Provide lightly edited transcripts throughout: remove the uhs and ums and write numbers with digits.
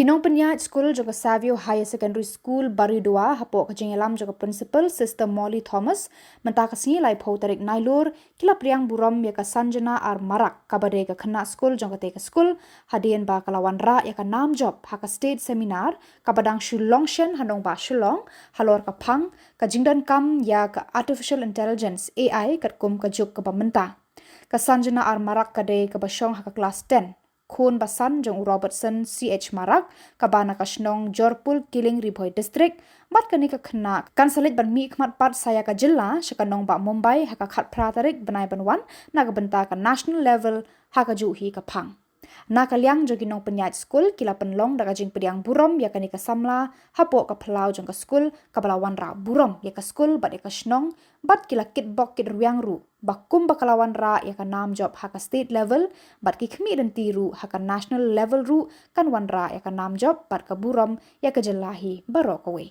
Kinong pyniaid skul juga Savio Higher Secondary School Baridua hapoh jing ialam juga principal Sister Molly Thomas menta sngi lai pho tarik Nailur kila Pdiang Burom Iaka Sanjana R.Marak kaba ke khynnah skul jong Katei skul Hadien baka Wanrah Iaka Jop Haka state seminar kabadang Shillong shen Nongbah Shillong halor phang jing donkam ya ka artificial intelligence AI kum juk ka mynta ka Sanjana R.Marak kade ka Shillong haka class 10 Khun basan jong Robertson CH Marak kabana ka Nong Jorpul Kiling Ribhoi District mat kani ka khynnah kan salit ban mi khmat pat saya ka Jylla shaka Nongbah Mumbai haka khat pra tarik banai banwan naga benta ka national level haka ju hi ka phang na kalyang jogi nong pyniaid skul kila penlong daga jing Pdiang Burom ya kani ka samla hapoh ka phalau jong ka skul kabala Wanrah Burom ya ka skul bat ya ka Nong bat kila kit bok kit ruang ru bakum bakala Wanrah ya ka Jop Haka state level bat ki khmi dan tiru haka national level ru kan Wanrah ya ka Jop bat ka Burom ya ka Jylla hi barok away.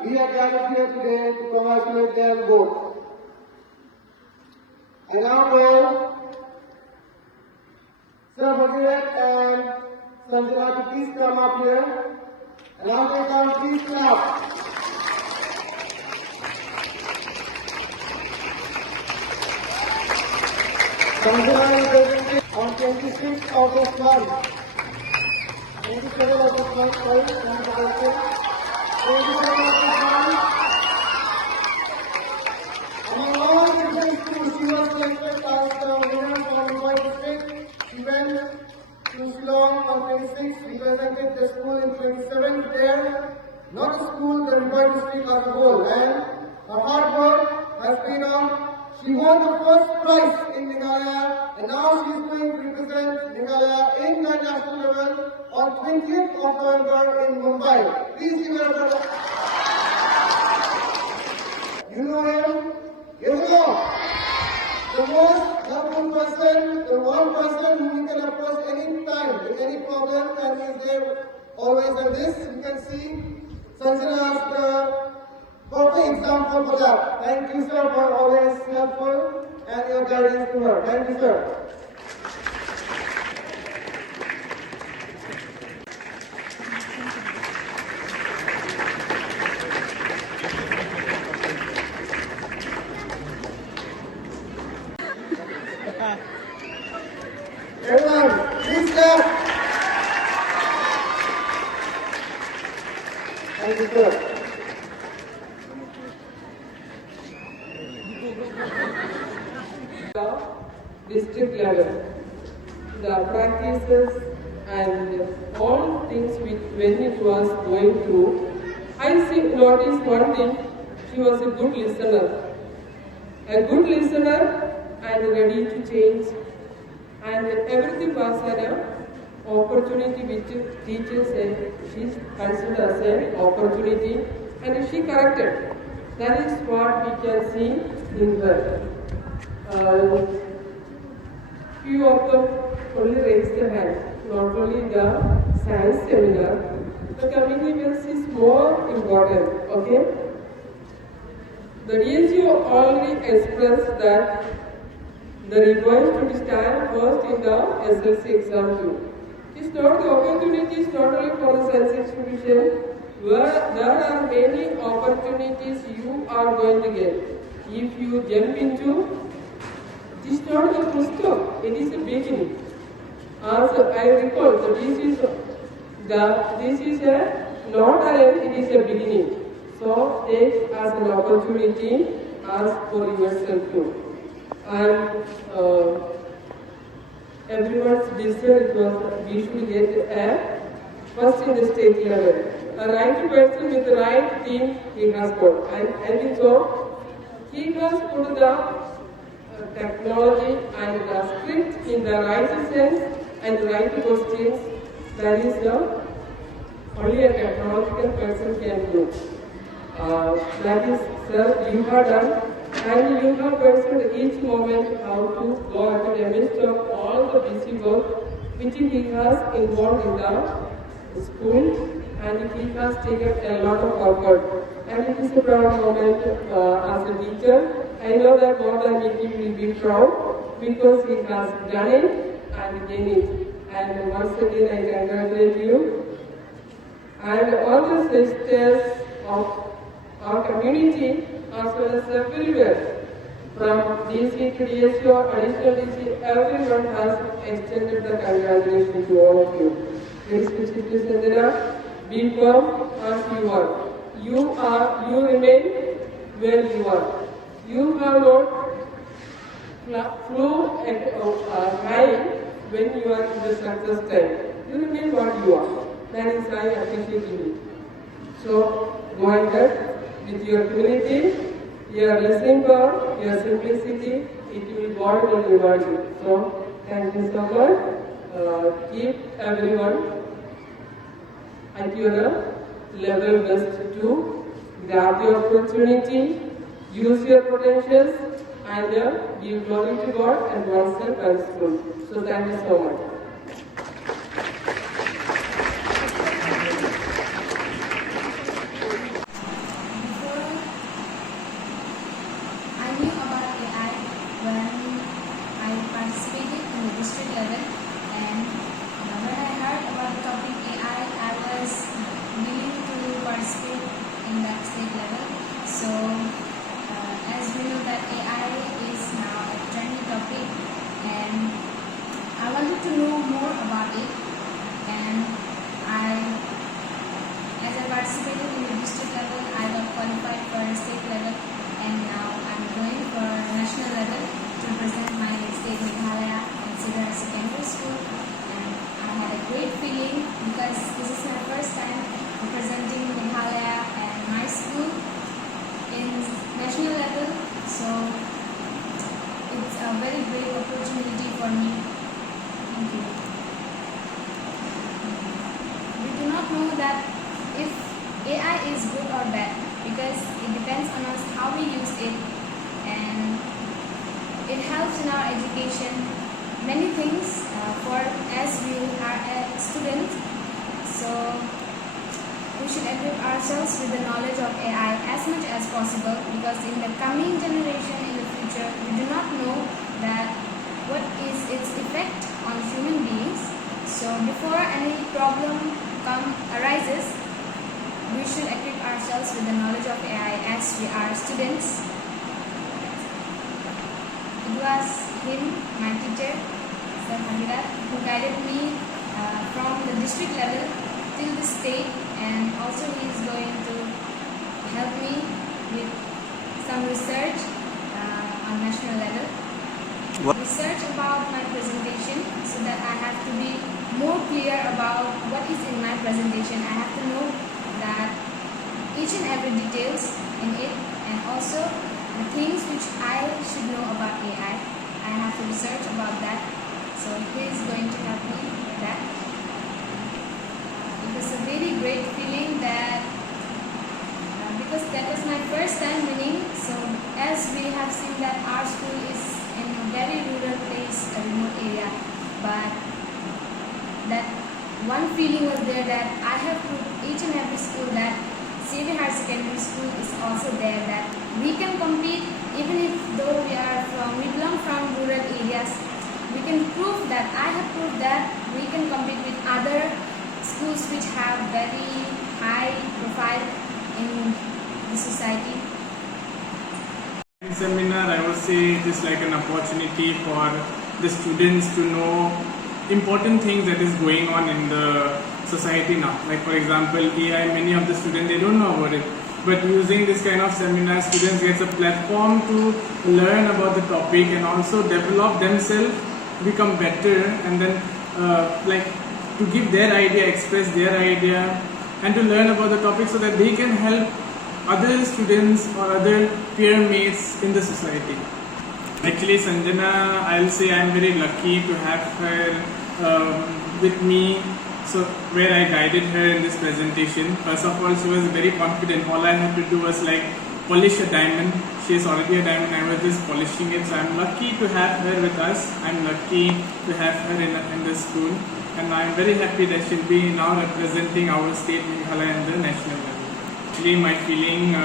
We are gathered here today to congratulate them both. I now call Sir Hadien and Sanjana to please come up here. And after they come, please clap. Sanjana is presented on 26th of this month. 27th of this month, sorry, 27th. Among all different schools, she was selected as the winner from Mumbai district. She went to Shillong on 26, represented the school in 27 there, not the school, the Ribhoi district as a whole. And her hard work has paid off. She won the first prize in Meghalaya, and now she is going to represent Meghalaya in the national level on 20th of November in Mumbai. Please give her a applause. You know him? Here we go. The most helpful person, the one person who we can approach any time with any problem, and he is there always like this. You can see Sanjana is the perfect example for that. Thank you, sir, for always helpful and your guidance to her. Thank you, sir. Everyone, please clap. Thank you, sir. District level, the practices and all things which when it was going through, I noticed one thing: she was a good listener and ready to change, and everything was an opportunity which teachers said she considered as an opportunity, and she corrected. That is what we can see in her. Few of them only raised their hand, not only the science seminar. The community events is more important, okay? The DSU already expressed that the request to stand first in the SLC exam too. It's not the opportunities not only for the science exhibition, where there are many opportunities you are going to get. If you jump into, it is not the full stop, it is a beginning. Also, I recall that this is a not an end, it is a beginning. So take as an opportunity, ask for yourself too. And everyone's decision was we should get a first in the state level. A right person with the right team he has got. And I think so. He has put the technology and the script in the right sense and the right questions. That is the only a technological person can do. That is, sir, you have done And you have pursued each moment how to go at the midst of all the busy work which he has involved in the school, and he has taken a lot of effort. And it is a proud moment as a teacher. I know that more than he will be proud because he has done it and done it. And once again I congratulate you. And all the sisters of our community as well as everywhere, from DC to DSU or additional DC, everyone has extended the congratulations to all of you. Please, Mr. Sanjana, be firm as you are. You remain where you are. You have not flew high when you are in the success time. You remain what you are. That is why I appreciate you. So, go ahead with your humility, your listening power, your simplicity. It will God will reward you. So, thank you so much. Keep everyone at your level best to grab the opportunity, use your potentials, and give glory to God and oneself as school. So thank you so much. I knew about AI when I participated in the district level, and when I heard about the topic AI, I was willing to participate in that state level. So, as we know that AI is now a trending topic, and I wanted to know more about it, and as I participated in the district level, I got qualified for the state level, and now I'm going for national level to represent my state Meghalaya and Savio Higher Secondary School. And I had a great feeling because this is my first time representing Meghalaya and my school in national level. So it's a very great opportunity for me. Thank you. We do not know that if AI is good or bad, because it depends on us how we use it, and it helps in our education many things for as we are a student. So we should equip ourselves with the knowledge of AI as much as possible, because in the coming generation, in the future, we do not know that what is its effect on human beings. So before any problem arises, we should equip ourselves with the knowledge of AI as we are students. It was him, my teacher, Sir Hadien, who guided me from the district level till the state, and also he is going to help me with some research on national level. Research about my presentation, so that I have to be more clear about what is in my presentation. I have to know that each and every details in it, and also the things which I should know about AI. I have to research about that. So he is going to help me with that. It was a very great feeling that because that was my first time winning. So as we have seen that our school is in a very rural place, a remote area, but that one feeling was there that I have proved each and every school that Savio Higher Secondary School is also there, that we can compete even if though we belong from rural areas. We can prove that, I have proved that we can compete with other schools which have very high profile in the society. In seminar, I would say it is like an opportunity for the students to know important things that is going on in the society now. Like for example, AI, many of the students, they don't know about it. But using this kind of seminar, students get a platform to learn about the topic and also develop themselves, become better, and then like to give their idea, express their idea, and to learn about the topic so that they can help other students or other peer mates in the society. Actually, Sanjana, I'll say I'm very lucky to have her with me, so where I guided her in this presentation. First of all, she was very confident. All I had to do was like polish a diamond. She is already a diamond. I was just polishing it. So I'm lucky to have her with us. I'm lucky to have her in the school. And I'm very happy that she'll be now representing our state Meghalaya in the national level. Actually, my feeling,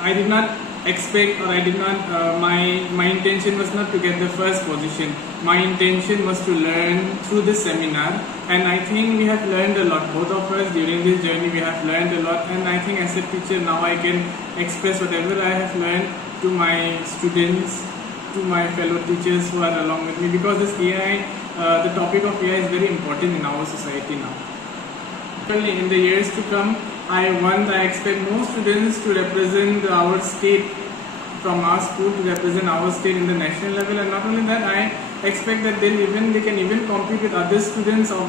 I did not expect, or I did not, my intention was not to get the first position. My intention was to learn through this seminar, and I think we have learned a lot. Both of us during this journey we have learned a lot, and I think as a teacher now I can express whatever I have learned to my students, to my fellow teachers who are along with me, because this AI, the topic of AI is very important in our society now. In the years to come, I expect more students to represent our state from our school, to represent our state in the national level, and not only that, I expect that they can even compete with other students of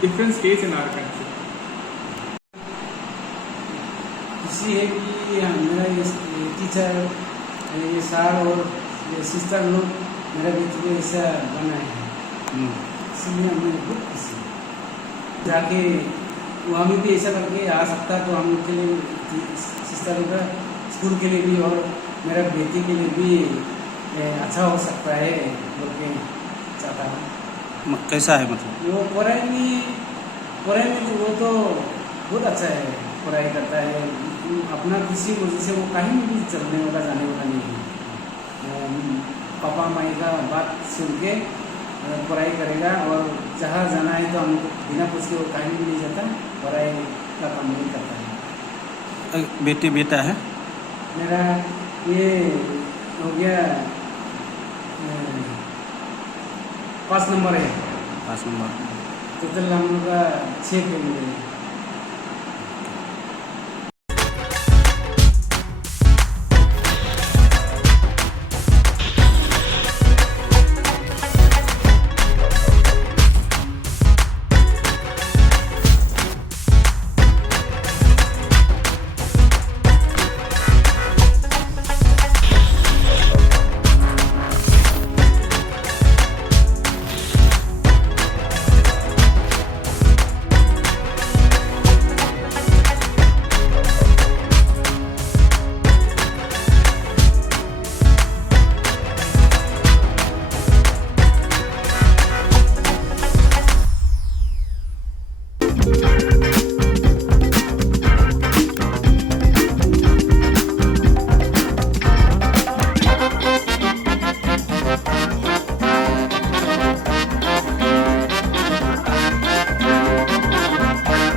different states in our country. खुशी है कि मेरा ये teacher, ये sir और ये sister लोग मेरा बेटी को ऐसा बनाए हैं, इसलिए हमें बहुत खुशी है। जाके वहाँ भी ऐसा करके आ सकता तो हम लोग के लिए, सिस्टर लोग का स्कूल के लिए भी और मेरा बेटी के लिए भी अच्छा हो सकता है बोल के चाहता हूँ। कैसा है मतलब? वो पढ़ाई में वो तो बहुत अच्छा है, पढ़ाई करता है अपना किसी वजह से, वो कहीं भी चलने वाला जाने वाला नहीं है। पापा माई का बात सुन के पढ़ाई करेगा, और जहाँ जाना है तो हमको बिना पूछ के वो कहीं भी नहीं जाता, पढ़ाई का काम नहीं करता है। बेटी बेटा है मेरा ये हो गया 5 नंबर है। 5 नंबर। टोटल हम लोग का 6 फैमिली है।